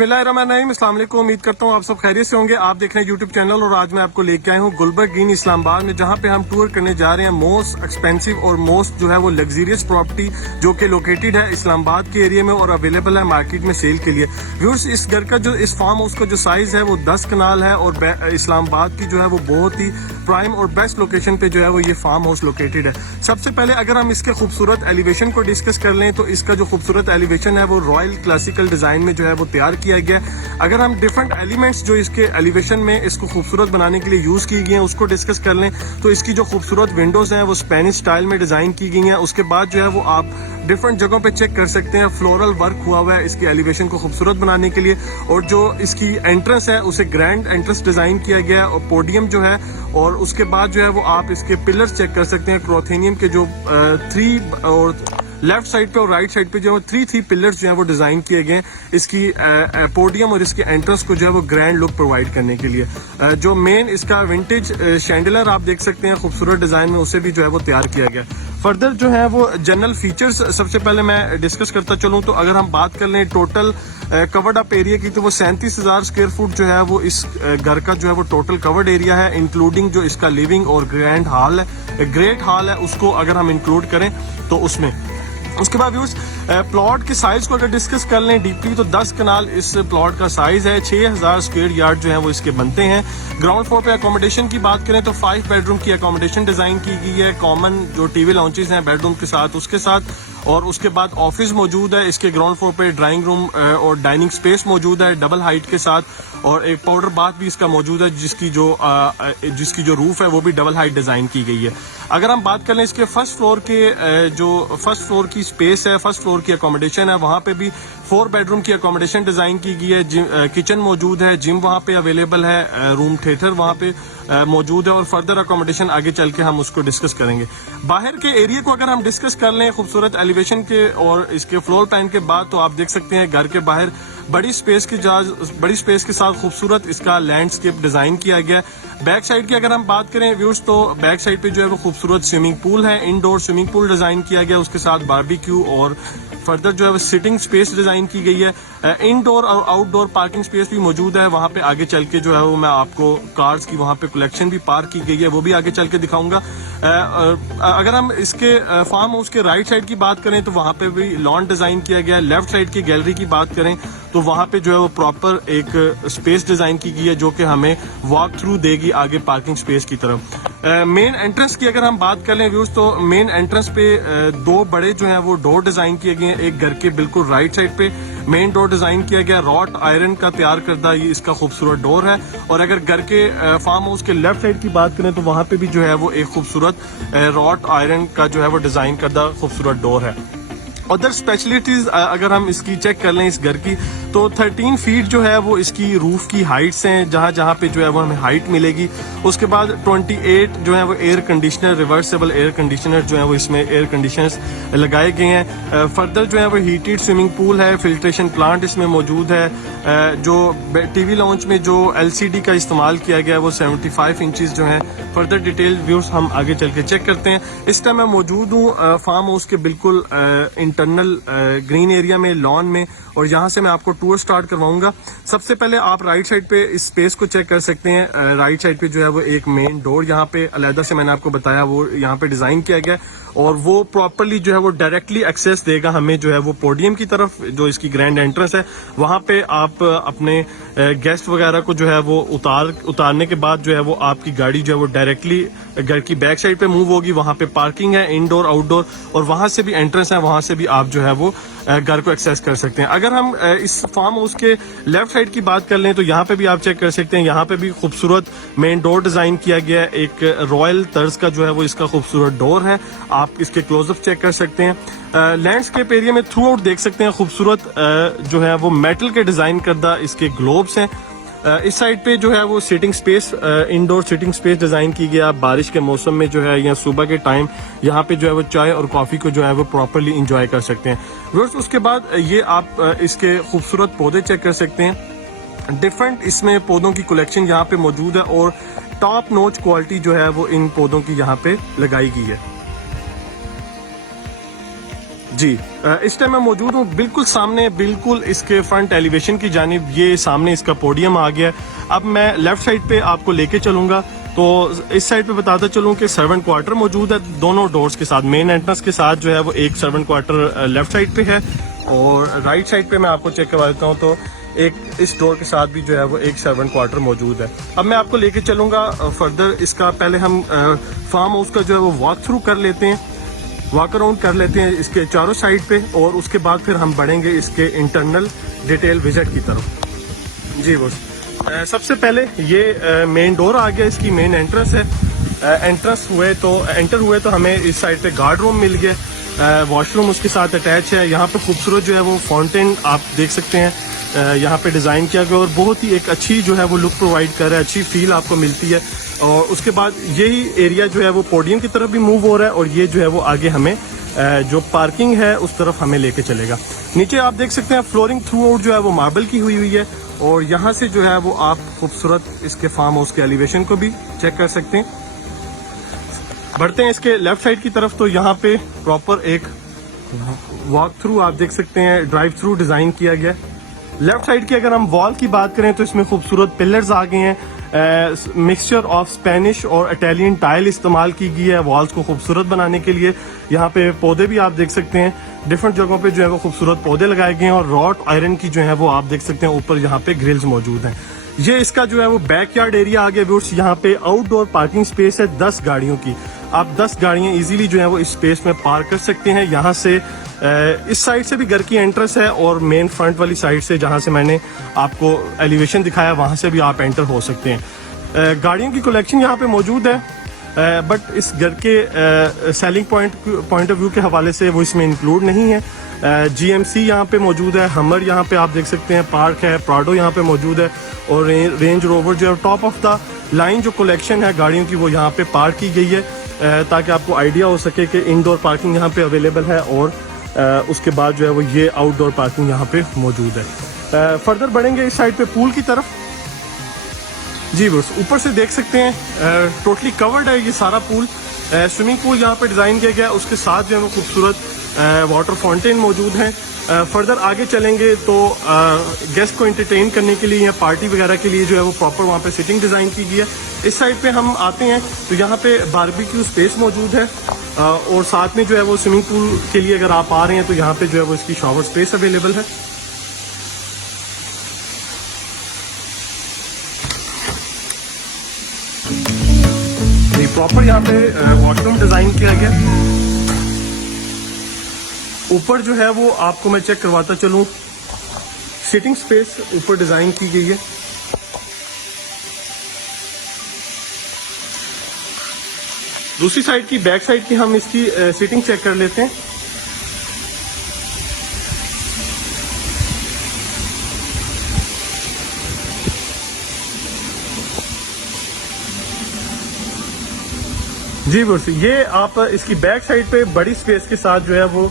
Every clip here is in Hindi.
बिस्मिल्लाहिर्रहमानिर्रहीम, अस्सलाम वालेकुम। उम्मीद करता हूँ आप सब खैरियत से होंगे। आप देख रहे हैं यूट्यूब चैनल और आज मैं आपको लेके आया हूँ गुलबर्ग ग्रीन इस्लामाबाद में, जहाँ पे हम टूर करने जा रहे हैं मोस्ट एक्सपेंसिव और मोस्ट जो है वो लग्जरियस प्रॉपर्टी जो कि लोकेटेड है इस्लामाबाद के एरिया में और अवेलेबल है मार्केट में सेल के लिए। व्यूअर्स, इस घर का जो इस फार्म हाउस का जो साइज है वो 10 कनाल है और इस्लामाबाद की जो है वो बहुत ही प्राइम और बेस्ट लोकेशन पे जो है वो ये फार्म हाउस लोकेटेड है। सबसे पहले अगर हम इसके खूबसूरत एलिवेशन को डिस्कस कर लें तो इसका जो खूबसूरत एलिवेशन है वो रॉयल क्लासिकल डिजाइन में जो है वो तैयार किया गया। अगर हम डिफरेंट एलिमेंट्स जो इसके एलिवेशन में इसको खूबसूरत बनाने के लिए यूज की गई हैं उसको डिस्कस कर लें तो इसकी जो खूबसूरत विंडोज हैं वो स्पेनिश स्टाइल में डिजाइन की गई हैं। उसके बाद जो है वो आप डिफरेंट जगहों पे चेक कर सकते हैं, फ्लोरल वर्क हुआ हुआ है इसकी एलिवेशन को खूबसूरत बनाने के लिए। और जो इसकी एंट्रेंस है उसे ग्रैंड एंट्रेंस डिजाइन किया गया है और पोडियम जो है, और उसके बाद जो है वो आप इसके पिलर्स चेक कर सकते हैं क्रोथेनियम के जो 3 और लेफ्ट साइड पे और राइट साइड पे जो है 3 पिलर्स जो है वो डिजाइन किए गए हैं इसकी पोडियम और इसके एंट्रेंस को जो है वो ग्रैंड लुक प्रोवाइड करने के लिए। जो मेन इसका विंटेज शैंडलर आप देख सकते हैं खूबसूरत डिजाइन में, उसे भी जो है वो तैयार किया गया। फर्दर जो है वो जनरल फीचर्स सबसे पहले मैं डिस्कस करता चलूँ तो अगर हम बात कर लें टोटल कवर्ड अप एरिया की तो वो 37,000 स्क्वायर फुट जो है वो इस घर का जो है वो टोटल कवर्ड एरिया है, इंक्लूडिंग जो इसका लिविंग और ग्रैंड हॉल है, ग्रेट हॉल है, उसको अगर हम इंक्लूड करें तो उसमें। उसके बाद व्यूअर्स, प्लॉट के साइज को अगर डिस्कस कर लें डीपली तो 10 कनाल इस प्लॉट का साइज है। 6,000 स्क्वायर यार्ड जो है वो इसके बनते हैं। ग्राउंड फ्लोर पे अकोमोडेशन की बात करें तो 5 बेडरूम की अकोमोडेशन डिजाइन की गई है, कॉमन जो टीवी लॉन्चेस हैं बेडरूम के साथ उसके साथ, और उसके बाद ऑफिस मौजूद है। इसके ग्राउंड फ्लोर पे ड्राइंग रूम और डाइनिंग स्पेस मौजूद है डबल हाइट के साथ, और एक पाउडर बाथ भी इसका मौजूद है जिसकी जो रूफ है वो भी डबल हाइट डिजाइन की गई है। अगर हम बात कर लें इसके फर्स्ट फ्लोर के जो फर्स्ट फ्लोर की स्पेस है, फर्स्ट फ्लोर की अकोमोडेशन है, वहाँ पे भी 4 बेडरूम की अकोमोडेशन डिजाइन की गई है। किचन मौजूद है, जिम वहाँ पे अवेलेबल है, रूम थिएटर वहाँ पे मौजूद है, और फर्दर अकोमोडेशन आगे चल के हम उसको डिस्कस करेंगे। बाहर के एरिया को अगर हम डिस्कस कर लें खूबसूरत एलिवेशन के और इसके फ्लोर प्लान के बाद तो आप देख सकते हैं घर के बाहर बड़ी स्पेस के साथ खूबसूरत इसका लैंडस्केप डिजाइन किया गया। बैक साइड की अगर हम बात करें व्यूज तो बैक साइड पे जो है वो खूबसूरत स्विमिंग पूल है, इंडोर स्विमिंग पूल डिजाइन किया गया, उसके साथ बारबेक्यू और फर्दर जो है वो सिटिंग स्पेस डिजाइन की गई है। इनडोर और आउटडोर पार्किंग स्पेस भी मौजूद है। वहां पे आगे चल के जो है वो मैं आपको कार्स की वहां पे कलेक्शन भी पार्क की गई है, वो भी आगे चल के दिखाऊंगा। अगर हम इसके फार्म हाउस के राइट साइड की बात करें तो वहां पे भी लॉन डिजाइन किया गया है। लेफ्ट साइड की गैलरी की बात करें तो वहां पे जो है वो प्रॉपर एक स्पेस डिजाइन की गई है जो कि हमें वॉक थ्रू देगी आगे पार्किंग स्पेस की तरफ। मेन एंट्रेंस की अगर हम बात कर लें व्यूज तो मेन एंट्रेंस पे 2 बड़े जो हैं वो डोर डिजाइन किए गए हैं। एक घर के बिल्कुल राइट साइड पे मेन डोर डिजाइन किया गया, रॉट आयरन का तैयार करदा ये इसका खूबसूरत डोर है। और अगर घर के फार्म हाउस के लेफ्ट साइड की बात करें तो वहां पे भी जो है वो एक खूबसूरत रॉट आयरन का जो है वो डिजाइन करदा खूबसूरत डोर है। अदर स्पेशलिटीज अगर हम इसकी चेक कर लें इस घर की तो 13 फीट जो है वो इसकी रूफ की हाइट्स हैं, जहां जहां पे जो है वो हमें हाइट मिलेगी। उसके बाद 28 जो है वो air conditioner, reversible air conditioner जो है वो इसमें एयर कंडीशनर्स लगाए गए हैं। फर्दर जो है वो हीटेड स्विमिंग पूल है, फिल्ट्रेशन प्लांट इसमें मौजूद है। जो टीवी लॉन्च में जो LCD का इस्तेमाल किया गया है वो 75 इंचेस जो है। फर्दर डिटेल व्यूज हम आगे चल के चेक करते हैं। इस टाइम मैं मौजूद हूँ फार्म हाउस के बिल्कुल इंटरनल ग्रीन एरिया में, लॉन में, और यहाँ से मैं आपको टूर स्टार्ट करवाऊंगा। सबसे पहले आप राइट साइड पे इस स्पेस को चेक कर सकते हैं। राइट साइड पे जो है वो एक मेन डोर यहाँ पे अलहदा से मैंने आपको बताया वो यहाँ पे डिजाइन किया गया और वो प्रॉपरली जो है वो डायरेक्टली एक्सेस देगा हमें जो है वो पोडियम की तरफ, जो इसकी ग्रैंड एंट्रेंस है। वहां पे आप अपने गेस्ट वगैरह को जो है वो उतारने के बाद जो है वो आपकी गाड़ी जो है वो डायरेक्टली घर की बैक साइड पे मूव होगी। वहां पे पार्किंग है इनडोर आउटडोर, और वहां से भी एंट्रेंस है, वहां से भी आप जो है वो घर को एक्सेस कर सकते हैं। अगर हम इस फार्म हाउस के लेफ्ट साइड की बात कर लें तो यहाँ पे भी आप चेक कर सकते हैं, यहाँ पे भी खूबसूरत मेन डोर डिजाइन किया गया है। एक रॉयल तर्ज का जो है वो इसका खूबसूरत डोर है, आप इसके क्लोजअप चेक कर सकते हैं। लैंडस्केप एरिया में थ्रू आउट देख सकते हैं खूबसूरत जो है वो मेटल के डिजाइन करदा इसके ग्लोब्स हैं। इस साइड पे जो है वो sitting space, indoor sitting space design की गया। बारिश के मौसम में जो है या सुबह के टाइम यहाँ पे जो है वो चाय और कॉफी को जो है वो प्रॉपरली इंजॉय कर सकते हैं। व्यूअर्स, उसके बाद ये आप इसके खूबसूरत पौधे चेक कर सकते हैं। डिफरेंट इसमें पौधों की कलेक्शन यहाँ पे मौजूद है और टॉप नॉच क्वालिटी जो है वो इन पौधों की यहाँ पे लगाई गई है। जी इस टाइम मैं मौजूद हूँ बिल्कुल सामने, बिल्कुल इसके फ्रंट एलिवेशन की जानिब। ये सामने इसका पोडियम आ गया। अब मैं लेफ्ट साइड पे आपको लेके चलूंगा। तो इस साइड पे बताता चलूं कि सर्वेंट क्वार्टर मौजूद है दोनों डोर्स के साथ। मेन एंट्रेंस के साथ जो है वो एक सर्वेंट क्वार्टर लेफ्ट साइड पे है, और राइट साइड पे मैं आपको चेक करवा देता हूँ तो एक इस डोर के साथ भी जो है वो एक सर्वेंट क्वार्टर मौजूद है। अब मैं आपको लेके चलूंगा फर्दर। इसका पहले हम फार्म हाउस का जो है वो वॉक थ्रू कर लेते हैं, वॉक अराउंड कर लेते हैं इसके चारों साइड पे, और उसके बाद फिर हम बढ़ेंगे इसके इंटरनल डिटेल विजिट की तरफ। जी बॉस, सबसे पहले ये मेन डोर आ गया, इसकी मेन एंट्रेंस है। एंटर हुए तो हमें इस साइड पे गार्ड रूम मिल गया, वॉशरूम उसके साथ अटैच है। यहाँ पे खूबसूरत जो है वो फाउंटेन आप देख सकते हैं, यहाँ पे डिज़ाइन किया गया और बहुत ही एक अच्छी जो है वो लुक प्रोवाइड कर रहा है, अच्छी फील आपको मिलती है। और उसके बाद यही एरिया जो है वो पोडियम की तरफ भी मूव हो रहा है, और ये जो है वो आगे हमें जो पार्किंग है उस तरफ हमें लेके चलेगा। नीचे आप देख सकते हैं फ्लोरिंग थ्रू आउट जो है वो मार्बल की हुई है, और यहाँ से जो है वो आप खूबसूरत इसके फार्म हाउस के एलिवेशन को भी चेक कर सकते हैं। बढ़ते हैं इसके लेफ्ट साइड की तरफ, तो यहाँ पे प्रॉपर एक वॉक थ्रू आप देख सकते हैं, ड्राइव थ्रू डिजाइन किया गया। लेफ्ट साइड की अगर हम वॉल की बात करें तो इसमें खूबसूरत पिलर्स आ गए हैं, मिक्सचर ऑफ स्पेनिश और इटालियन टाइल इस्तेमाल की गई है वॉल्स को खूबसूरत बनाने के लिए। यहाँ पे पौधे भी आप देख सकते हैं, डिफरेंट जगहों पे जो है वो खूबसूरत पौधे लगाए गए हैं, और रॉट आयरन की जो है वो आप देख सकते हैं ऊपर यहाँ पे ग्रिल्स मौजूद हैं। ये इसका जो है वो बैक यार्ड एरिया आ गया व्यूअर्स। यहाँ पे आउटडोर पार्किंग स्पेस है 10 गाड़ियों की। आप 10 गाड़ियां इजीली जो है वो इस स्पेस में पार्क कर सकते हैं। यहाँ से इस साइड से भी घर की एंट्रेंस है, और मेन फ्रंट वाली साइड से जहाँ से मैंने आपको एलिवेशन दिखाया वहाँ से भी आप एंटर हो सकते हैं। गाड़ियों की कलेक्शन यहाँ पे मौजूद है, बट इस घर के सेलिंग पॉइंट ऑफ व्यू के हवाले से वो इसमें इंक्लूड नहीं है। GMC यहाँ पे मौजूद है, हमर यहाँ पे आप देख सकते हैं पार्क है, प्राडो यहाँ पे मौजूद है, और रेंज रोवर जो है टॉप ऑफ द लाइन जो कलेक्शन है गाड़ियों की वो यहाँ पे पार्क की गई है, ताकि आपको आइडिया हो सके कि इनडोर पार्किंग यहाँ पे अवेलेबल है, और उसके बाद जो है वो ये आउटडोर पार्किंग यहाँ पे मौजूद है। फर्दर बढ़ेंगे इस साइड पे पूल की तरफ। जी बस, ऊपर से देख सकते हैं टोटली कवर्ड है ये सारा पूल। स्विमिंग पूल यहाँ पे डिजाइन किया गया है, उसके साथ जो है वो खूबसूरत वाटर फाउंटेन मौजूद है। फर्दर आगे चलेंगे तो गेस्ट को एंटरटेन करने के लिए या पार्टी वगैरह के लिए जो है वो प्रॉपर वहाँ पे सिटिंग डिजाइन की गई है। इस साइड पे हम आते हैं तो यहाँ पे बारबेक्यू स्पेस मौजूद है, और साथ में जो है वो स्विमिंग पूल के लिए अगर आप आ रहे हैं तो यहाँ पे जो है वो इसकी शॉवर स्पेस अवेलेबल है। प्रॉपर यहाँ पे वॉशरूम डिजाइन किया गया। ऊपर जो है वो आपको मैं चेक करवाता चलूं, सिटिंग स्पेस ऊपर डिजाइन की गई है। दूसरी साइड की बैक साइड की हम इसकी सिटिंग चेक कर लेते हैं। जी बस, ये आप इसकी बैक साइड पे बड़ी स्पेस के साथ जो है वो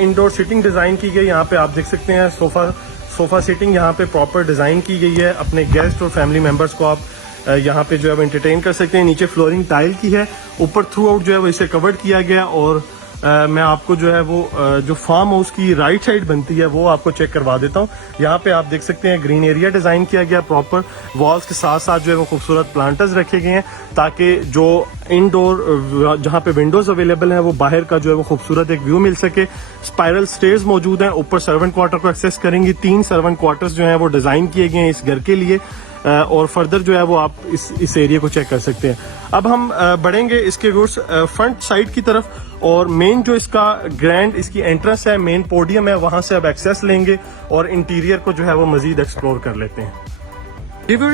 इंडोर सिटिंग डिजाइन की गई। यहाँ पे आप देख सकते हैं सोफा सिटिंग यहाँ पे प्रॉपर डिजाइन की गई है। अपने गेस्ट और फैमिली मेंबर्स को आप यहाँ पे जो है वो एंटरटेन कर सकते हैं। नीचे फ्लोरिंग टाइल की है, ऊपर थ्रू आउट जो है वो इसे कवर्ड किया गया, और मैं आपको जो है वो जो फार्म हाउस की राइट साइड बनती है वो आपको चेक करवा देता हूँ। यहाँ पे आप देख सकते हैं ग्रीन एरिया डिजाइन किया गया प्रॉपर, वॉल्स के साथ साथ जो है वो खूबसूरत प्लांटर्स रखे गए हैं, ताकि जो इनडोर जहाँ पे विंडोज अवेलेबल है वो बाहर का जो है वो खूबसूरत एक व्यू मिल सके। स्पाइरल स्टेयर्स मौजूद हैं, ऊपर सर्वेंट क्वार्टर को एक्सेस करेंगे। 3 सर्वेंट क्वार्टर्स जो है वो डिजाइन किए गए हैं इस घर के लिए, और फर्दर जो है वो आप इस एरिया को चेक कर सकते हैं। अब हम बढ़ेंगे इसके व्यूअर्स फ्रंट साइड की तरफ, और मेन जो इसका ग्रैंड इसकी एंट्रेंस है, मेन पोडियम है, वहां से अब एक्सेस लेंगे और इंटीरियर को जो है वो मजीद एक्सप्लोर कर लेते हैं।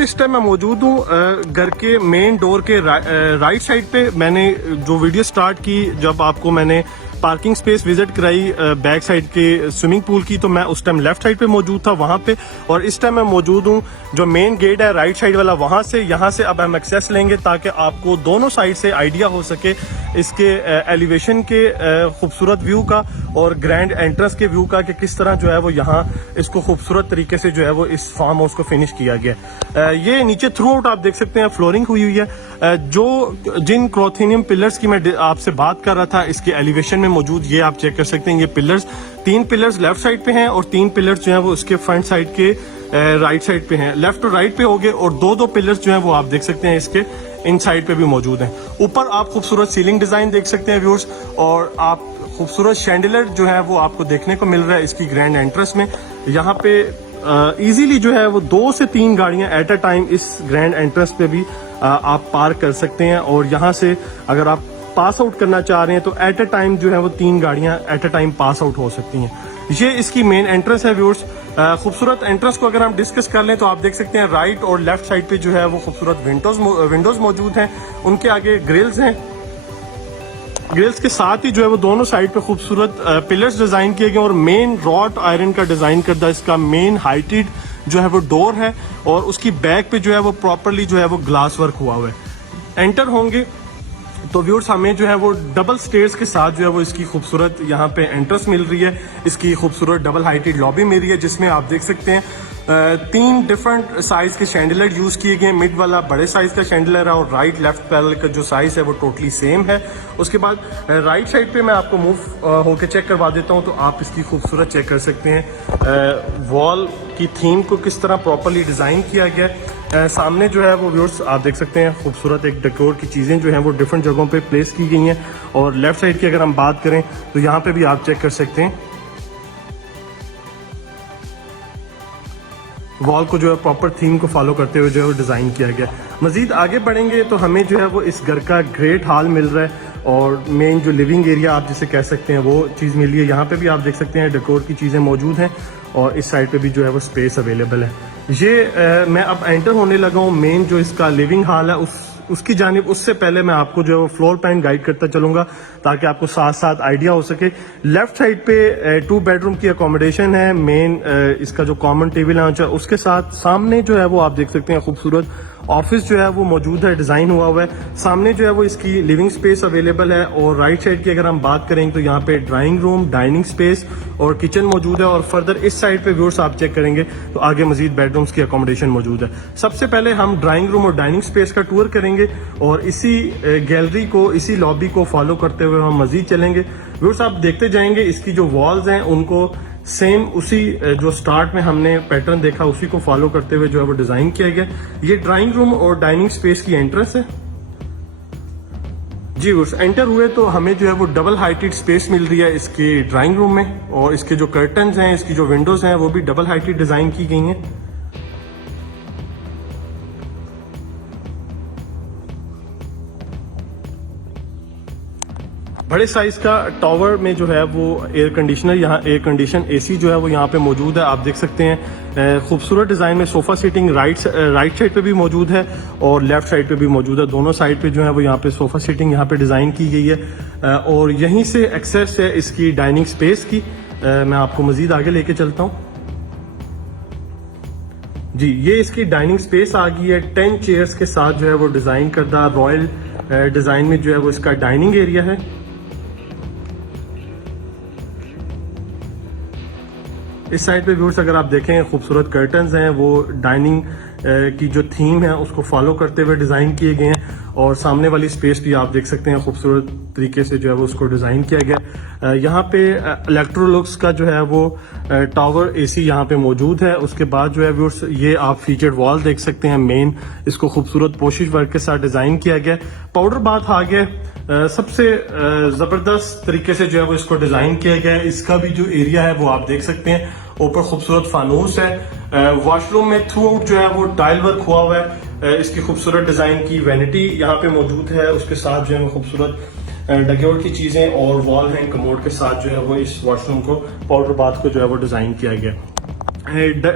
इस टाइम मैं मौजूद हूँ घर के मेन डोर के राइट साइड पे। मैंने जो वीडियो स्टार्ट की जब आपको मैंने पार्किंग स्पेस विजिट कराई बैक साइड के स्विमिंग पूल की, तो मैं उस टाइम लेफ्ट साइड पे मौजूद था वहां पे, और इस टाइम मैं मौजूद हूँ जो मेन गेट है राइट साइड वाला, वहां से। यहाँ से अब हम एक्सेस लेंगे ताकि आपको दोनों साइड से आइडिया हो सके इसके एलिवेशन के खूबसूरत व्यू का और ग्रैंड एंट्रेंस के व्यू का, कि किस तरह जो है वो यहाँ इसको खूबसूरत तरीके से जो है वो इस फार्म हाउस को फिनिश किया गया। ये नीचे थ्रू आउट आप देख सकते हैं फ्लोरिंग हुई है। जो जिन क्लोथिनियम पिलर्स की मैं आपसे बात कर रहा था इसके एलिवेशन में में मौजूद, ये आप चेक कर सकते हैं। ये पिलर्स, 3 पिलर्स लेफ्ट साइड पे हैं और 3 पिलर्स जो है वो उसके फ्रंट साइड के राइट साइड पे हैं। लेफ्ट और राइट पे हो गए और 2-2 पिलर्स जो हैं वो आप देख सकते हैं इसके इन साइड पे भी मौजूद हैं। ऊपर आप खूबसूरत सीलिंग डिजाइन देख सकते हैं व्यूअर्स, और आप खूबसूरत शैंडलर जो है वो आपको देखने को मिल रहा है इसकी ग्रैंड एंट्रेंस में। यहाँ पे इजीली जो है वो 2 से 3 गाड़ियां एट अ टाइम इस ग्रैंड एंट्रेंस पे भी आप पार्क कर सकते हैं, और यहाँ से अगर आप पास आउट करना चाह रहे हैं तो एट अ टाइम जो है वो 3 गाड़ियां at a time pass out हो सकती हैं। ये इसकी मेन एंट्रेंस है व्यूअर्स। खूबसूरत एंट्रेंस को अगर हम डिस्कस कर लें तो आप देख सकते हैं राइट और लेफ्ट साइड पे जो है वो खूबसूरत विंडोज मौजूद हैं। उनके आगे ग्रिल्स हैं। ग्रिल्स के साथ ही जो है वो दोनों साइड पे खूबसूरत पिलर्स डिजाइन किए गए और मेन रॉट आयरन का डिजाइन करदा इसका मेन हाइटेड जो है वो डोर है, और उसकी बैक पे जो है वो प्रॉपरली जो है वो ग्लास वर्क हुआ हुआ है। एंटर होंगे तो व्यूअर्स हमें जो है वो डबल स्टेयर्स के साथ जो है वो इसकी खूबसूरत यहाँ पे एंट्रेंस मिल रही है। इसकी खूबसूरत डबल हाइटेड लॉबी मिल रही है जिसमें आप देख सकते हैं 3 डिफरेंट साइज के शैंडलर यूज किए गए। मिड वाला बड़े साइज का शैंडलर है और राइट लेफ्ट पैनल का जो साइज है वो टोटली सेम है। उसके बाद राइट साइड पे मैं आपको मूव होके चेक करवा देता हूँ तो आप इसकी खूबसूरत चेक कर सकते हैं वॉल की थीम को किस तरह प्रॉपरली डिजाइन किया गया है। सामने जो है वो व्यूअर्स आप देख सकते हैं खूबसूरत एक डेकोर की चीजें जो हैं वो डिफरेंट जगहों पे प्लेस की गई हैं। और लेफ्ट साइड की अगर हम बात करें तो यहाँ पे भी आप चेक कर सकते हैं वॉल को जो है प्रॉपर थीम को फॉलो करते हुए जो है वो डिज़ाइन किया गया। मजीद आगे बढ़ेंगे तो हमें जो है वो इस घर का ग्रेट हॉल मिल रहा है और मेन जो लिविंग एरिया आप जिसे कह सकते हैं वो चीज़ मिली है। यहाँ पे भी आप देख सकते हैं डेकोर की चीज़ें मौजूद हैं और इस साइड पे भी जो है वो स्पेस अवेलेबल है। ये मैं अब एंटर होने लगा हूँ मेन जो इसका लिविंग हॉल है उसकी जानिब। उससे पहले मैं आपको जो है वो फ्लोर प्लान गाइड करता चलूंगा ताकि आपको साथ साथ आइडिया हो सके। लेफ्ट साइड पे 2 बेडरूम की अकोमोडेशन है। मेन इसका जो कॉमन टेबल लॉन्च है उसके साथ सामने जो है वो आप देख सकते हैं खूबसूरत ऑफिस जो है वो मौजूद है, डिजाइन हुआ हुआ है। सामने जो है वो इसकी लिविंग स्पेस अवेलेबल है। और राइट साइड की अगर हम बात करें तो यहाँ पे ड्राइंग रूम, डाइनिंग स्पेस और किचन मौजूद है। और फर्दर इस साइड पे व्यूअर्स आप चेक करेंगे तो आगे मजीद बेडरूम्स की अकोमोडेशन मौजूद है। सबसे पहले हम ड्राइंग रूम और डाइनिंग स्पेस का टूर करेंगे और इसी गैलरी को, इसी लॉबी को फॉलो करते हुए हम मजीद चलेंगे। व्यूअर्स आप देखते जाएंगे इसकी जो वॉल्स हैं उनको सेम उसी जो स्टार्ट में हमने पैटर्न देखा उसी को फॉलो करते हुए जो है वो डिजाइन किया गया। ये ड्राइंग रूम और डाइनिंग स्पेस की एंट्रेंस है। जी व्यूअर्स एंटर हुए तो हमें जो है वो डबल हाइटेड स्पेस मिल रही है इसके ड्राइंग रूम में और इसके जो कर्टन्स हैं, इसकी जो विंडोज हैं वो भी डबल हाइटेड डिजाइन की गई हैं। बड़े साइज का टॉवर में जो है वो एयर कंडीशनर, यहाँ एयर कंडीशन एसी जो है वो यहाँ पे मौजूद है। आप देख सकते हैं खूबसूरत डिजाइन में सोफा सीटिंग राइट साइड पे भी मौजूद है और लेफ्ट साइड पे भी मौजूद है। दोनों साइड पे जो है वो यहाँ पे सोफा सीटिंग यहाँ पे डिजाइन की गई है और यहीं से एक्सेस है इसकी डाइनिंग स्पेस की। मैं आपको मजीद आगे लेके चलता हूँ। जी ये इसकी डाइनिंग स्पेस आ गई है 10 चेयर्स के साथ जो है वो डिजाइन करदा रॉयल डिजाइन में जो है वो इसका डाइनिंग एरिया है। इस साइड पे व्यूअर्स अगर आप देखें खूबसूरत कर्टन्स हैं वो डाइनिंग की जो थीम है उसको फॉलो करते हुए डिजाइन किए गए हैं। और सामने वाली स्पेस भी आप देख सकते हैं खूबसूरत तरीके से जो है वो उसको डिजाइन किया गया। यहाँ पे इलेक्ट्रोलुक्स का जो है वो टावर एसी यहाँ पे मौजूद है। उसके बाद जो है व्यूअर्स ये आप फीचर्ड वॉल देख सकते हैं मेन, इसको खूबसूरत पोशिश वर्क के साथ डिजाइन किया गया। पाउडर बाथ आ गया सबसे जबरदस्त तरीके से जो है वो इसको डिजाइन किया गया है। इसका भी जो एरिया है वो आप देख सकते हैं, ऊपर खूबसूरत फानूस है। वॉशरूम में थ्रू आउट जो है वो टाइल वर्क हुआ है। इसकी खूबसूरत डिजाइन की वैनिटी यहाँ पे मौजूद है, उसके साथ जो है वो खूबसूरत डेकोर की चीजें और वॉल हैंग कमोड के साथ जो है वो इस वॉशरूम को, पाउडर बाथ को जो है वो डिजाइन किया गया।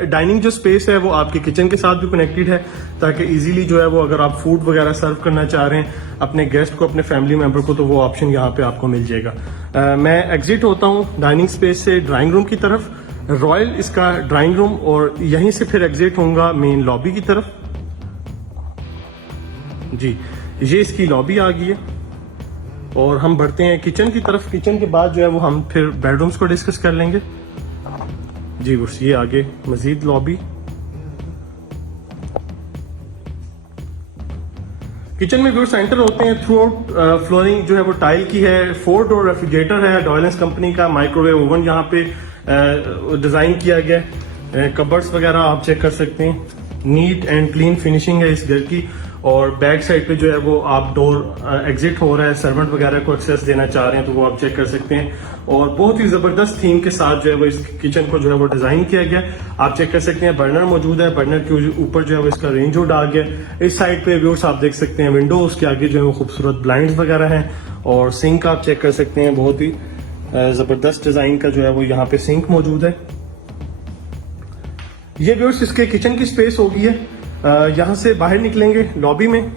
डाइनिंग जो स्पेस है वो आपके किचन के साथ भी कनेक्टेड है ताकि इजीली जो है वो अगर आप फूड वगैरह सर्व करना चाह रहे हैं अपने गेस्ट को, अपने फैमिली मेंबर को, तो वो ऑप्शन यहाँ पे आपको मिल जाएगा। मैं एग्जिट होता हूँ डाइनिंग स्पेस से ड्राइंग रूम की तरफ। रॉयल इसका ड्राइंग रूम और यहीं से फिर एग्जिट होऊंगा मेन लॉबी की तरफ। जी ये इसकी लॉबी आ गई है और हम बढ़ते हैं किचन की तरफ। किचन के बाद जो है वो हम फिर बेडरूम्स को डिस्कस कर लेंगे। जी बस ये आगे मजीद लॉबी। किचन में व्यूअर्स एंटर होते हैं, थ्रू आउट फ्लोरिंग जो है वो टाइल की है, 4 डोर रेफ्रिजरेटर है डॉयलेंस कंपनी का, माइक्रोवेव ओवन यहाँ पे डिजाइन किया गया है, कबर्ड्स वगैरह आप चेक कर सकते हैं, नीट एंड क्लीन फिनिशिंग है इस घर की। और बैक साइड पे जो है वो आप डोर एग्जिट हो रहा है, सर्वेंट वगैरह को एक्सेस देना चाह रहे हैं तो वो आप चेक कर सकते हैं। और बहुत ही जबरदस्त थीम के साथ जो है वो इस किचन को जो है वो डिजाइन किया गया, आप चेक कर सकते हैं। बर्नर मौजूद है, बर्नर के ऊपर जो है वो इसका रेंज हुड आ गया। इस साइड पे व्यूअर्स आप देख सकते हैं विंडो, उसके आगे जो है वो खूबसूरत ब्लाइंड्स वगैरह हैं। और सिंक आप चेक कर सकते हैं, बहुत ही जबरदस्त डिजाइन का जो है वो यहाँ पे सिंक मौजूद है। ये व्यूअर्स इसके किचन की स्पेस होगी है। यहाँ से बाहर निकलेंगे लॉबी में,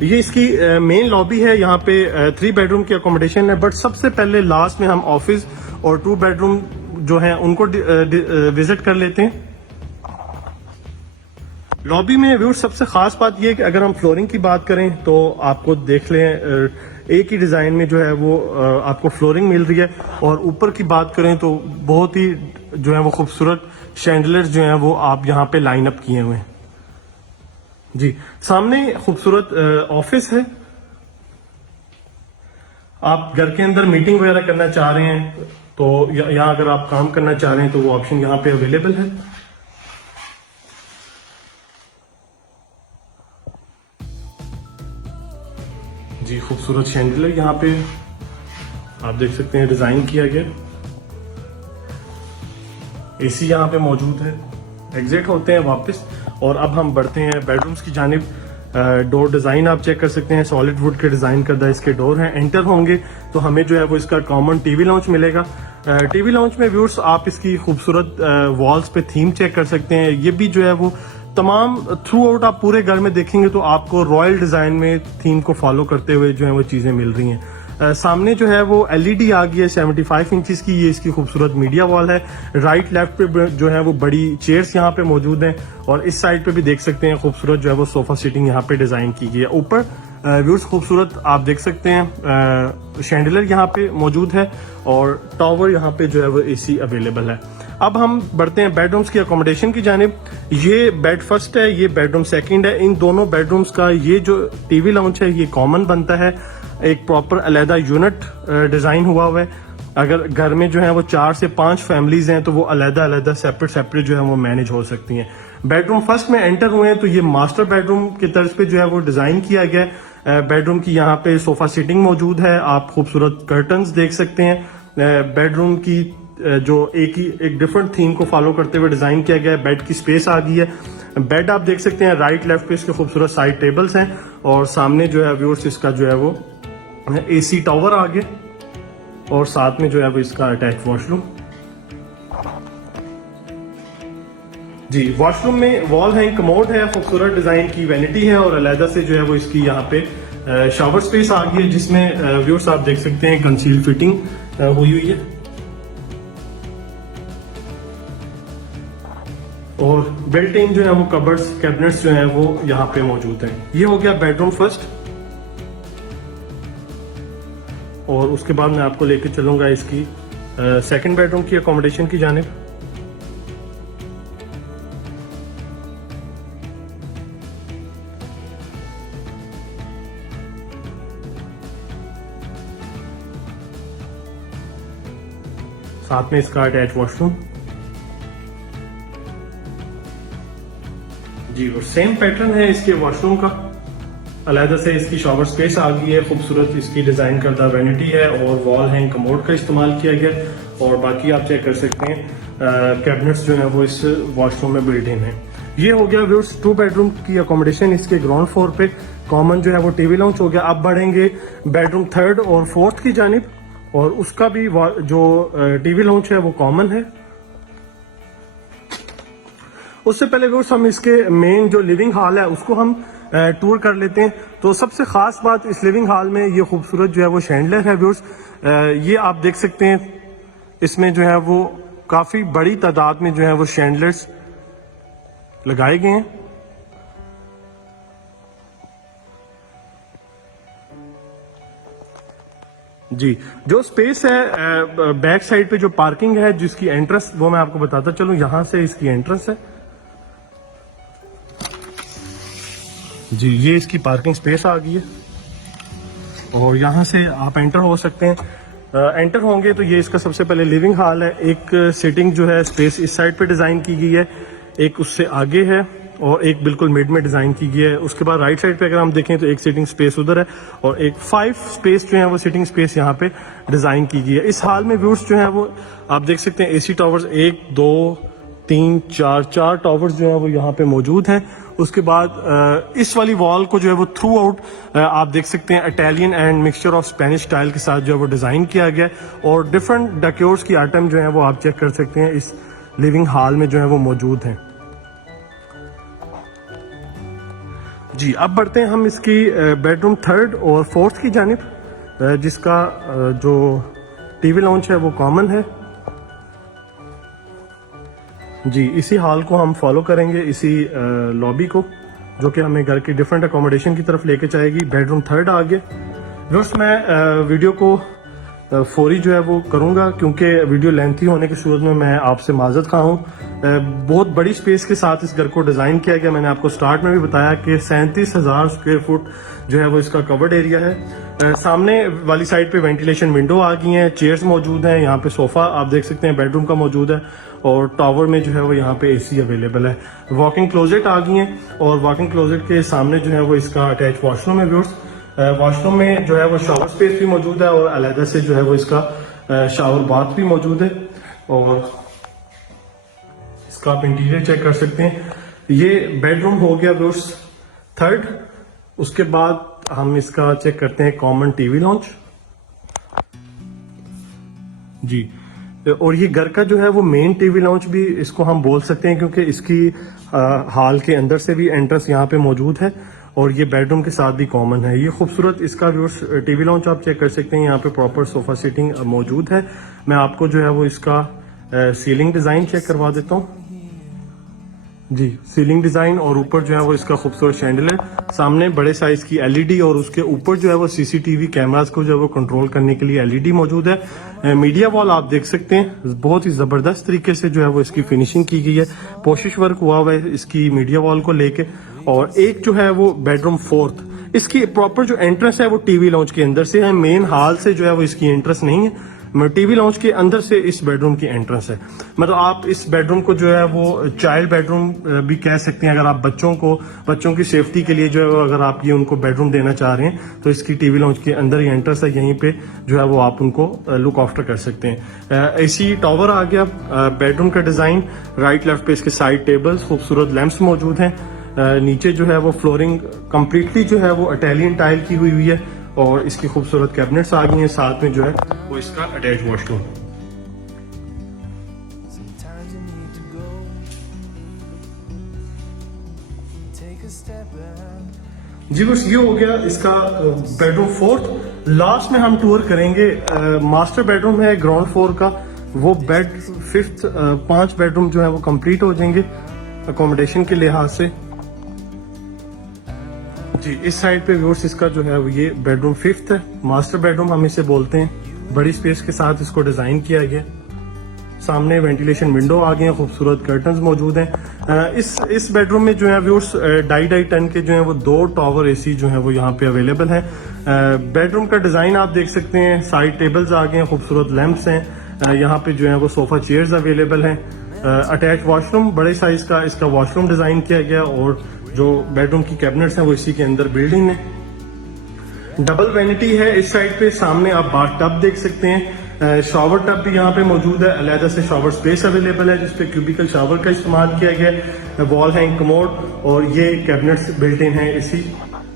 ये इसकी मेन लॉबी है। यहाँ पे 3 बेडरूम की अकोमोडेशन है, बट सबसे पहले लास्ट में हम ऑफिस और 2 बेडरूम जो है उनको विजिट कर लेते हैं। लॉबी में व्यूअर्स सबसे खास बात यह है कि अगर हम फ्लोरिंग की बात करें तो आपको देख लें एक ही डिजाइन में जो है वो आपको फ्लोरिंग मिल रही है। और ऊपर की बात करें तो बहुत ही जो है वो खूबसूरत शैंडलर्स जो है वो आप यहाँ पे लाइन अप किए हुए हैं जी। सामने खूबसूरत ऑफिस है, आप घर के अंदर मीटिंग वगैरह करना चाह रहे हैं तो यहाँ अगर आप काम करना चाह रहे हैं तो वो ऑप्शन यहाँ पे अवेलेबल है। जी खूबसूरत शैंडलर यहाँ पे आप देख सकते हैं डिजाइन किया गया, एसी यहाँ पे मौजूद है। एग्जिट होते हैं वापस और अब हम बढ़ते हैं बेडरूम्स की जानिब। डोर डिजाइन आप चेक कर सकते हैं, सॉलिड वुड के डिजाइन करदा इसके डोर हैं। एंटर होंगे तो हमें जो है वो इसका कॉमन टीवी लाउंज मिलेगा। टीवी लाउंज में व्यूअर्स आप इसकी खूबसूरत वॉल्स पे थीम चेक कर सकते हैं। ये भी जो है वो तमाम थ्रू आउट आप पूरे घर में देखेंगे तो आपको रॉयल डिजाइन में थीम को फॉलो करते हुए जो है वो चीजें मिल रही हैं। सामने जो है वो एलईडी आ गई है 75 इंचेस की, ये इसकी खूबसूरत मीडिया वॉल है। राइट लेफ्ट पे जो है वो बड़ी चेयर्स यहाँ पे मौजूद हैं और इस साइड पे भी देख सकते हैं खूबसूरत जो है वो सोफा सीटिंग यहाँ पे डिजाइन की गई है। ऊपर व्यूअर्स खूबसूरत आप देख सकते हैं शैंडलर यहाँ पे मौजूद है और टॉवर यहाँ पे जो है वो एसी अवेलेबल है। अब हम बढ़ते हैं बेडरूम्स की अकोमोडेशन की जानिब। ये बेड फर्स्ट है, ये बेडरूम सेकंड है। इन दोनों बेडरूम्स का ये जो टीवी लाउंज है ये कॉमन बनता है, एक प्रॉपर अलहदा यूनिट डिजाइन हुआ है। अगर घर में जो है वो 4 से 5 फैमिलीज हैं तो वो अलहदा सेपरेट जो है वो मैनेज हो सकती हैं। बेडरूम फर्स्ट में एंटर हुए हैं तो ये मास्टर बेडरूम की तर्ज पे जो है वो डिजाइन किया गया है। बेडरूम की यहाँ पे सोफा सीटिंग मौजूद है, आप खूबसूरत कर्टन्स देख सकते हैं। बेडरूम की जो एक डिफरेंट थीम को फॉलो करते हुए डिजाइन किया गया है। बेड की स्पेस आ गई है, बेड आप देख सकते हैं। राइट लेफ्ट पे इसके खूबसूरत साइड टेबल्स हैं और सामने जो है व्यूअर्स इसका जो है वो एसी टॉवर आ गया और साथ में जो है वो इसका अटैच वॉशरूम। जी वॉशरूम में वॉल हैंग कमोड है, खूबसूरत डिजाइन की वैनिटी है और अलहदा से जो है वो इसकी यहाँ पे शावर स्पेस आ गई है जिसमें व्यूअर्स आप देख सकते हैं कंसील फिटिंग हुई हुई है। और बिल्ट इन जो है वो कबर्ड्स कैबिनेट्स जो है वो यहाँ पे मौजूद हैं। ये हो गया बेडरूम फर्स्ट और उसके बाद मैं आपको लेके चलूंगा इसकी सेकंड बेडरूम की अकोमोडेशन की जानिब। साथ में इसका अटैच वॉशरूम जी, और सेम पैटर्न है इसके वॉशरूम का। अलहदा से इसकी शॉवर स्पेस आ गई है, खूबसूरत इसकी डिजाइन करदा वैनिटी है और वॉल हैंग कमोड का इस्तेमाल किया गया। और बाकी आप चेक कर सकते हैं कैबिनेट्स जो है वो इस वॉशरूम में बिल्ट इन है। ये हो गया व्यूअर्स 2 बेडरूम की अकोमोडेशन इसके ग्राउंड फ्लोर पे। कॉमन जो है वो टीवी लाउंज हो गया। अब बढ़ेंगे बेडरूम थर्ड और फोर्थ की जानिब और उसका भी जो टीवी लाउंज है वो कॉमन है। उससे पहले व्यूअर्स हम इसके मेन जो लिविंग हॉल है उसको हम टूर कर लेते हैं। तो सबसे खास बात इस लिविंग हॉल में ये खूबसूरत जो है वो शैंडलर है व्यूअर्स, ये आप देख सकते हैं। इसमें जो है वो काफी बड़ी तादाद में जो है वो शैंडलर्स लगाए गए हैं। जी जो स्पेस है बैक साइड पे जो पार्किंग है जिसकी एंट्रेंस वो मैं आपको बताता चलूं। यहां से इसकी एंट्रेंस है जी, ये इसकी पार्किंग स्पेस आ गई है और यहाँ से आप एंटर हो सकते हैं। एंटर होंगे तो ये इसका सबसे पहले लिविंग हॉल है। एक सिटिंग जो है स्पेस इस साइड पे डिज़ाइन की गई है, एक उससे आगे है और एक बिल्कुल मिड में डिज़ाइन की गई है। उसके बाद राइट साइड पे अगर हम देखें तो एक सिटिंग स्पेस उधर है और एक 5 स्पेस जो है वो सिटिंग स्पेस यहाँ पे डिज़ाइन की गई है। इस हाल में व्यूज जो है वो आप देख सकते हैं, एसी टावर्स 1 2 3 4 टावर्स जो है वो यहाँ पे मौजूद हैं। उसके बाद इस वाली वॉल को जो है वो थ्रू आउट आप देख सकते हैं Italian and mixture of Spanish style के साथ जो है वो डिज़ाइन किया गया है और डिफरेंट डेकोर्स की आइटम जो है वो आप चेक कर सकते हैं इस लिविंग हॉल में जो है वो मौजूद हैं। जी, अब बढ़ते हैं हम इसकी बेडरूम 3rd और 4th की जानिब, जिसका जो टीवी लाउंज है वो कॉमन है। जी, इसी हॉल को हम फॉलो करेंगे, इसी लॉबी को, जो कि हमें घर की डिफरेंट अकोमोडेशन की तरफ लेके जाएगी। बेडरूम 3rd आ गया। दोस्त मैं वीडियो को फौरी जो है वो करूँगा क्योंकि वीडियो लेंथी होने की सूरत में मैं आपसे माजरत खा हूँ। बहुत बड़ी स्पेस के साथ इस घर को डिज़ाइन किया गया। मैंने आपको स्टार्ट में भी बताया कि 37,000 स्क्वायर फुट जो है वो इसका कवर्ड एरिया है। सामने वाली साइड पे वेंटिलेशन विंडो आ गई हैं, चेयर्स मौजूद हैं, यहाँ पे सोफ़ा आप देख सकते हैं बेडरूम का मौजूद है और टावर में जो है वो यहाँ पे एसी अवेलेबल है। वॉकिंग क्लोजेट आ गई हैं और वॉकिंग क्लोजेट के सामने जो है वो इसका अटैच वॉशरूम है। व्यूअर्स, वॉशरूम में जो है वो शावर स्पेस भी मौजूद है और अलहदा से जो है वो इसका शावर बाथ भी मौजूद है और इसका आप इंटीरियर चेक कर सकते हैं। ये बेडरूम हो गया व्यूअर्स 3rd। उसके बाद हम इसका चेक करते हैं कॉमन टीवी लॉन्च। जी, और ये घर का जो है वो मेन टीवी लॉन्च भी इसको हम बोल सकते हैं क्योंकि इसकी हॉल के अंदर से भी एंट्रेंस यहाँ पे मौजूद है और ये बेडरूम के साथ भी कॉमन है। ये खूबसूरत इसका व्यूअर्स टीवी लॉन्च आप चेक कर सकते हैं। यहाँ पे प्रॉपर सोफा सीटिंग मौजूद है। मैं आपको जो है वो इसका सीलिंग डिज़ाइन चेक करवा देता हूँ। जी, सीलिंग डिज़ाइन और ऊपर जो है वो इसका खूबसूरत शैंडल है। सामने बड़े साइज की एलईडी और उसके ऊपर जो है वो सीसीटीवी कैमरास को जो है वो कंट्रोल करने के लिए एलईडी मौजूद है। मीडिया वॉल आप देख सकते हैं, बहुत ही ज़बरदस्त तरीके से जो है वो इसकी फिनिशिंग की गई है। पोशिश वर्क हुआ हुआ है इसकी मीडिया वॉल को लेके। और एक जो है वो बेडरूम 4th, इसकी प्रॉपर जो एंट्रेंस है वो टीवी लॉन्च के अंदर से है, मेन हॉल से जो है वो इसकी एंट्रेंस नहीं है। टीवी लॉन्च के अंदर से इस बेडरूम की एंट्रेंस है। मतलब आप इस बेडरूम को जो है वो चाइल्ड बेडरूम भी कह सकते हैं। अगर आप बच्चों की सेफ्टी के लिए जो है अगर आप ये उनको बेडरूम देना चाह रहे हैं तो इसकी टीवी लॉन्च के अंदर ही एंट्रेंस है, यहीं पे जो है वो आप उनको लुक आफ्टर कर सकते हैं। एसी टावर आ गया। बेडरूम का डिजाइन राइट लेफ्ट पे इसके साइड टेबल्स, खूबसूरत लैंप्स मौजूद हैं। नीचे जो है वो फ्लोरिंग कंप्लीटली जो है वो इटालियन टाइल की हुई है और इसकी खूबसूरत कैबिनेट्स आ गई हैं। साथ में जो है वो इसका अटैच वॉशरूम। जी बस ये हो गया इसका बेडरूम 4th। लास्ट में हम टूर करेंगे मास्टर बेडरूम है ग्राउंड फ्लोर का, वो बेड 5th 5 बेडरूम जो है वो कंप्लीट हो जाएंगे अकोमोडेशन के लिहाज से। जी, इस साइड पे व्यूअर्स इसका जो है ये बेडरूम 5th है, मास्टर बेडरूम हम इसे बोलते हैं। बड़ी स्पेस के साथ इसको डिजाइन किया गया। सामने वेंटिलेशन विंडो आ गए हैं, खूबसूरत कर्टन्स मौजूद हैं। इस बेडरूम में जो है व्यूअर्स 2.5 टन के जो है वो 2 टावर एसी जो है वो यहाँ पे अवेलेबल है। बेडरूम का डिजाइन आप देख सकते हैं, साइड टेबल्स आ गए हैं, खूबसूरत लैंप्स हैं। यहाँ पे जो है वो सोफा चेयर्स अवेलेबल हैं। अटैच वॉशरूम बड़े साइज का इसका वॉशरूम डिजाइन किया गया और जो बेडरूम की कैबिनेट्स हैं वो इसी के अंदर बिल्डिंग है। डबल वैनिटी है इस साइड पे। सामने आप बाथ टब देख सकते हैं, शावर टब भी यहाँ पे मौजूद है। अलहदा से शावर स्पेस अवेलेबल है जिसपे क्यूबिकल शावर का इस्तेमाल किया गया है। वॉल हैंग कमोड और ये कैबिनेट्स बिल्ट इन है इसी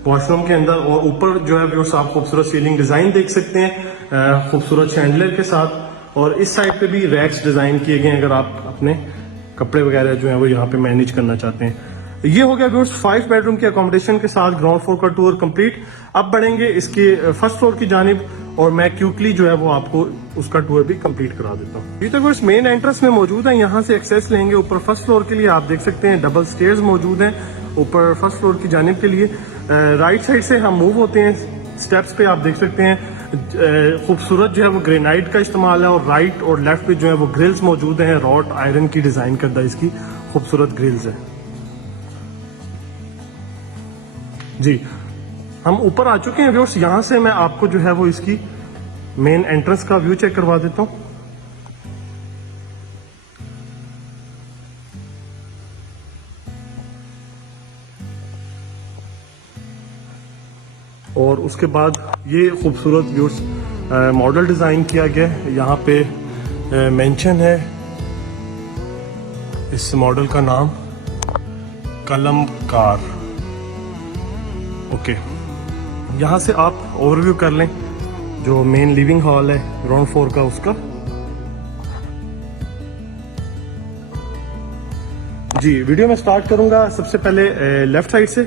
वॉशरूम के अंदर। और ऊपर जो है व्यूअर्स आप खूबसूरत सीलिंग डिजाइन देख सकते हैं खूबसूरत शैंडलर के साथ। और इस साइड पे भी रैक्स डिजाइन किए गए हैं अगर आप अपने कपड़े वगैरह जो है वो यहाँ पे मैनेज करना चाहते हैं। ये हो गया व्यूअर्स 5 बेडरूम की अकोमोडेशन के साथ ग्राउंड फ्लोर का टूर कंप्लीट। अब बढ़ेंगे इसके फर्स्ट फ्लोर की जानिब और मैं क्विकली जो है वो आपको उसका टूर भी कंप्लीट करा देता हूँ। ये तो व्यूअर्स मेन एंट्रेंस में मौजूद है, यहाँ से एक्सेस लेंगे ऊपर फर्स्ट फ्लोर के लिए। आप देख सकते हैं डबल स्टेयर्स मौजूद हैं ऊपर फर्स्ट फ्लोर की जानिब के लिए। राइट साइड से हम मूव होते हैं, स्टेप्स पे आप देख सकते हैं खूबसूरत जो है वो ग्रेनाइट का इस्तेमाल है और राइट और लेफ्ट पे जो है वो ग्रिल्स मौजूद हैं। रॉट आयरन की डिजाइन करदा इसकी खूबसूरत ग्रिल्स है। जी, हम ऊपर आ चुके हैं व्यूअर्स। यहाँ से मैं आपको जो है वो इसकी मेन एंट्रेंस का व्यू चेक करवा देता हूँ। और उसके बाद ये खूबसूरत व्यूअर्स मॉडल डिज़ाइन किया गया है। यहाँ पे मेंशन है इस मॉडल का नाम कलमकार। ओके, यहाँ से आप ओवरव्यू कर लें जो मेन लिविंग हॉल है ग्राउंड फ्लोर का उसका। जी, वीडियो में स्टार्ट करूंगा सबसे पहले लेफ्ट साइड से।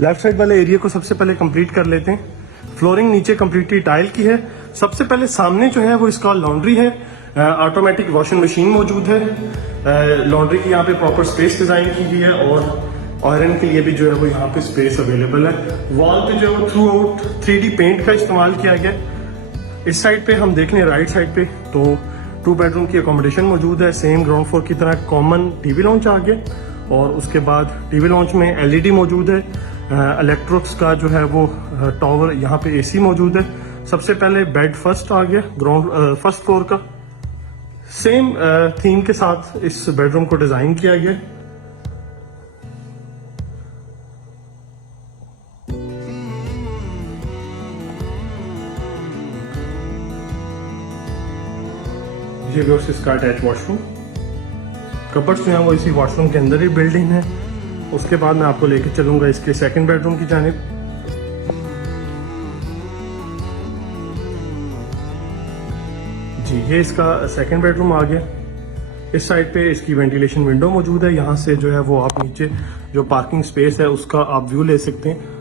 लेफ्ट साइड वाले एरिया को सबसे पहले कंप्लीट कर लेते हैं। फ्लोरिंग नीचे कंप्लीटली टाइल की है। सबसे पहले सामने जो है वो इसका लॉन्ड्री है। ऑटोमेटिक वॉशिंग मशीन मौजूद है। लॉन्ड्री की यहाँ पे प्रॉपर स्पेस डिजाइन की गई है और आयरन के लिए भी जो है वो यहाँ पे स्पेस अवेलेबल है। वॉल पे जो है थ्रू आउट 3D पेंट का इस्तेमाल किया गया। इस साइड पे हम देख लें राइट साइड पे तो 2 बेडरूम की अकोमोडेशन मौजूद है। सेम ग्राउंड फ्लोर की तरह कॉमन टीवी लॉन्च आ गया और उसके बाद टीवी लॉन्च में LED मौजूद है। इलेक्ट्रिक्स का जो है वो टॉवर, यहाँ पे AC मौजूद है। सबसे पहले बेड फर्स्ट आ गया ग्राउंड फर्स्ट फ्लोर का। सेम थीम के साथ इस बेडरूम को डिजाइन किया गया। ये व्यूअर्स इसका अटैच वॉशरूम। कपबोर्ड्स जो हैं वो इसी वॉशरूम के अंदर ही बिल्डिंग है। उसके बाद मैं आपको लेके चलूंगा इसके सेकंड बेडरूम की जानिब। जी, ये इसका सेकंड बेडरूम आ गया। इस साइड पे इसकी वेंटिलेशन विंडो मौजूद है। यहाँ से जो है वो आप नीचे जो पार्किंग स्पेस है उसका आप व्यू ले सकते हैं।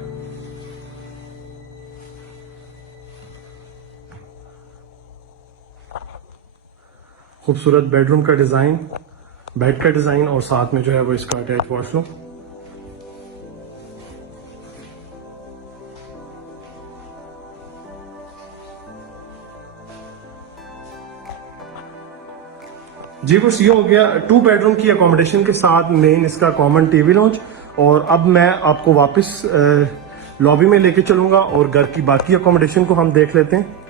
खूबसूरत बेडरूम का डिजाइन, बेड का डिजाइन और साथ में जो है वो इसका अटैच वॉशरूम। जी बस ये हो गया 2 बेडरूम की अकोमोडेशन के साथ मेन इसका कॉमन टीवी लॉन्च। और अब मैं आपको वापस लॉबी में लेके चलूंगा और घर की बाकी अकोमोडेशन को हम देख लेते हैं।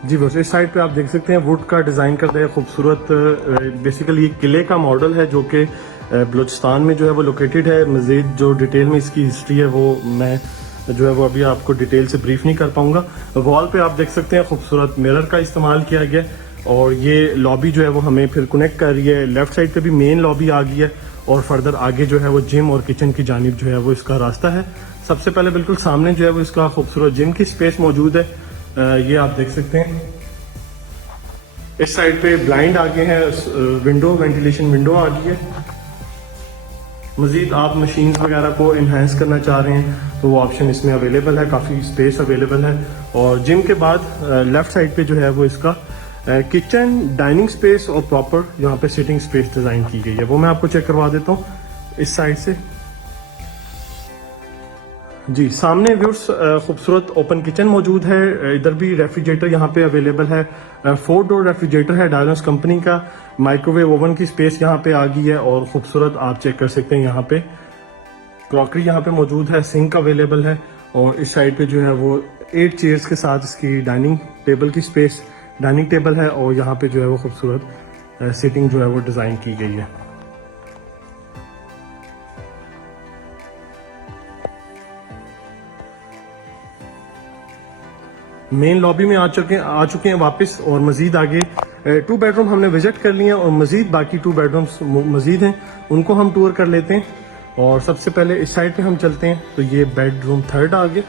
जी बस इस साइड पे आप देख सकते हैं वुड का डिज़ाइन करते हैं खूबसूरत। बेसिकली ये किले का मॉडल है जो कि बलूचिस्तान में जो है वो लोकेटेड है। मज़ीद जो डिटेल में इसकी हिस्ट्री है वो मैं जो है वो अभी आपको डिटेल से ब्रीफ नहीं कर पाऊंगा। वॉल पे आप देख सकते हैं खूबसूरत मिरर का इस्तेमाल किया गया और ये लॉबी जो है वो हमें फिर कनेक्ट कर रही है। लेफ्ट साइड पे भी मेन लॉबी आ गई है और फर्दर आगे जो है वो जिम और किचन की जानिब जो है वो इसका रास्ता है। सबसे पहले बिल्कुल सामने जो है वो इसका खूबसूरत जिम की स्पेस मौजूद है। ये आप देख सकते हैं। इस साइड पे ब्लाइंड आ गए हैं, विंडो वेंटिलेशन विंडो आ गई है। मजीद आप मशीन्स वगैरह को इन्हेंस करना चाह रहे हैं तो वो ऑप्शन इसमें अवेलेबल है। काफ़ी स्पेस अवेलेबल है। और जिम के बाद लेफ्ट साइड पे जो है वो इसका किचन, डाइनिंग स्पेस और प्रॉपर यहाँ पे सिटिंग स्पेस डिज़ाइन की गई है। वो मैं आपको चेक करवा देता हूँ इस साइड से। जी, सामने व्यूअर्स खूबसूरत ओपन किचन मौजूद है। इधर भी रेफ्रिजरेटर यहाँ पे अवेलेबल है। 4 डोर रेफ्रिजरेटर है डायनोस कंपनी का। माइक्रोवेव ओवन की स्पेस यहाँ पे आ गई है और खूबसूरत आप चेक कर सकते हैं यहाँ पे क्रॉकरी यहाँ पे मौजूद है। सिंक अवेलेबल है और इस साइड पे जो है वो 8 चेयर्स के साथ इसकी डाइनिंग टेबल की स्पेस, डाइनिंग टेबल है और यहाँ पे जो है वो खूबसूरत सिटिंग जो है वो डिज़ाइन की गई है। मेन लॉबी में आ चुके हैं वापस और मजीद आगे 2 बेडरूम हमने विजिट कर लिए हैं और मजीद बाकी 2 बेडरूम्स मजीद हैं, उनको हम टूर कर लेते हैं। और सबसे पहले इस साइड पे हम चलते हैं तो ये बेडरूम 3rd आ गया।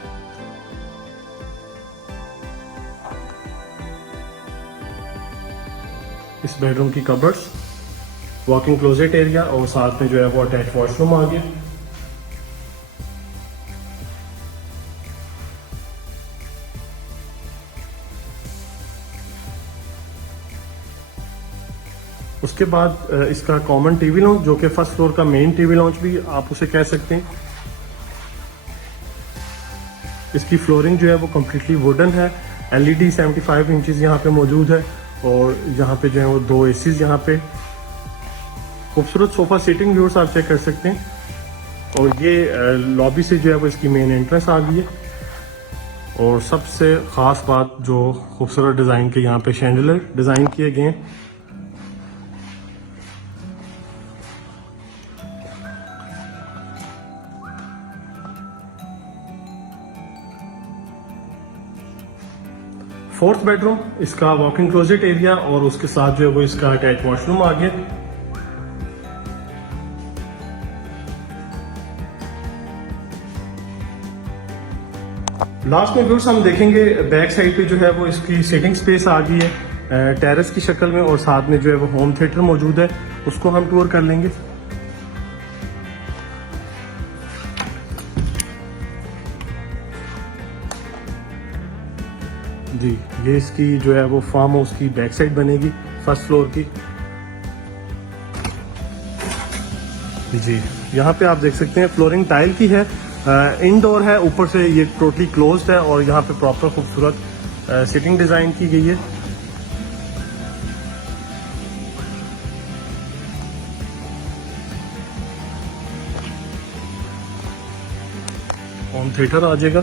इस बेडरूम की कबर्ड्स, वॉकिंग क्लोजेट एरिया और साथ में जो है वो अटैच वॉशरूम आ गया। उसके बाद इसका कॉमन टीवी लॉन्च, जो कि फर्स्ट फ्लोर का मेन टीवी लॉन्च भी आप उसे कह सकते हैं। इसकी फ्लोरिंग जो है वो कम्प्लीटली वुडन है। LED 75 इंचज़ यहाँ पे मौजूद है और यहाँ पे जो है वो 2 एसीज यहाँ पे। खूबसूरत सोफा सीटिंग व्यूअर्स आप चेक कर सकते हैं। और ये लॉबी से जो है वो इसकी मेन एंट्रेंस आ गई है। और सबसे ख़ास बात जो खूबसूरत डिज़ाइन के यहाँ पे शैंडलियर डिज़ाइन किए गए हैं। फोर्थ बेडरूम, इसका वॉकिंग क्लोजेट एरिया और उसके साथ जो है वो इसका अटैच वॉशरूम आ गया। लास्ट में व्यूअर्स हम देखेंगे बैक साइड पे जो है वो इसकी सिटिंग स्पेस आ गई है टेरेस की शक्ल में, और साथ में जो है वो होम थिएटर मौजूद है, उसको हम टूर कर लेंगे। जी, ये इसकी जो है वो फार्म हाउस की बैक साइड बनेगी फर्स्ट फ्लोर की। जी, यहाँ पे आप देख सकते हैं फ्लोरिंग टाइल की है, इनडोर है, ऊपर से ये टोटली क्लोज्ड है और यहाँ पे प्रॉपर खूबसूरत सिटिंग डिजाइन की गई है। होम थिएटर आ जाएगा।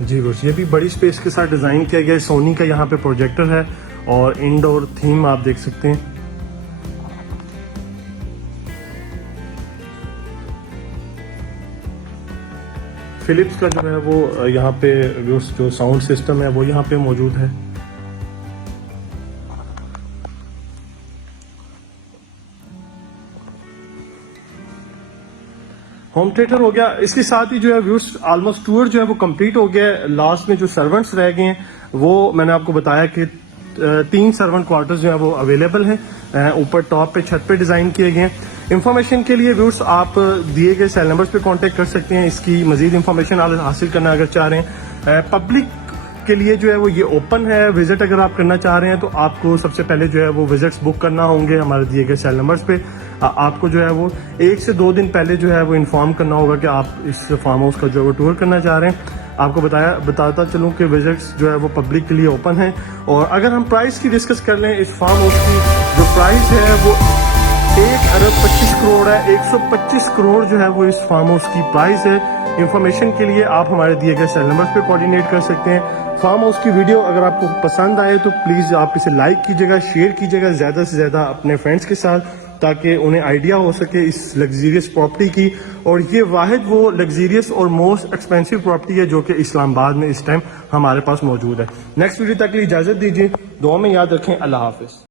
जी बस, ये भी बड़ी स्पेस के साथ डिजाइन किया गया है। सोनी का यहाँ पे प्रोजेक्टर है और इंडोर थीम आप देख सकते हैं। फिलिप्स का जो है वो यहाँ पे जो साउंड सिस्टम है वो यहाँ पे मौजूद है। होम थिएटर हो गया। इसके साथ ही जो है व्यूअर्स ऑलमोस्ट टूर जो है वो कंप्लीट हो गया है। लास्ट में जो सर्वेंट्स रह गए हैं वो मैंने आपको बताया कि 3 सर्वेंट क्वार्टर्स जो है वो अवेलेबल हैं। ऊपर टॉप पे छत पे डिजाइन किए गए हैं। इंफॉर्मेशन के लिए व्यूअर्स आप दिए गए सेल नंबर्स पे कांटेक्ट कर सकते हैं। इसकी मजीद इंफॉर्मेशन हासिल करना अगर चाह रहे हैं। पब्लिक के लिए जो है वो ये ओपन है। विजिट अगर आप करना चाह रहे हैं तो आपको सबसे पहले जो है वो विजिट्स बुक करना होंगे हमारे दिए गए सेल नंबर्स पे। आपको जो है वो 1 से 2 दिन पहले जो है वो इन्फॉर्म करना होगा कि आप इस फार्म हाउस का जो है वो टूर करना चाह रहे हैं। आपको बताता चलूँ कि विजिट्स जो है वो पब्लिक के लिए ओपन है। और अगर हम प्राइस की डिस्कस कर लें, इस फार्म हाउस की जो प्राइस है वो 1 अरब 25 करोड़ है। 125 करोड़ जो है वो इस फार्म हाउस की प्राइस है। इंफॉर्मेशन के लिए आप हमारे दिए गए सेल नंबर्स पे कोऑर्डिनेट कर सकते हैं। फार्म हाउस की वीडियो अगर आपको पसंद आए तो प्लीज़ आप इसे लाइक कीजिएगा, शेयर कीजिएगा ज़्यादा से ज़्यादा अपने फ्रेंड्स के साथ, ताकि उन्हें आइडिया हो सके इस लग्जीरियस प्रॉपर्टी की। और ये वाहिद वो लग्जीरियस और मोस्ट एक्सपेंसिव प्रॉपर्टी है जो कि इस्लामाबाद में इस टाइम हमारे पास मौजूद है। नेक्स्ट वीडियो तक के लिए इजाज़त दीजिए। दुआ में याद रखें। अल्लाह हाफिज़।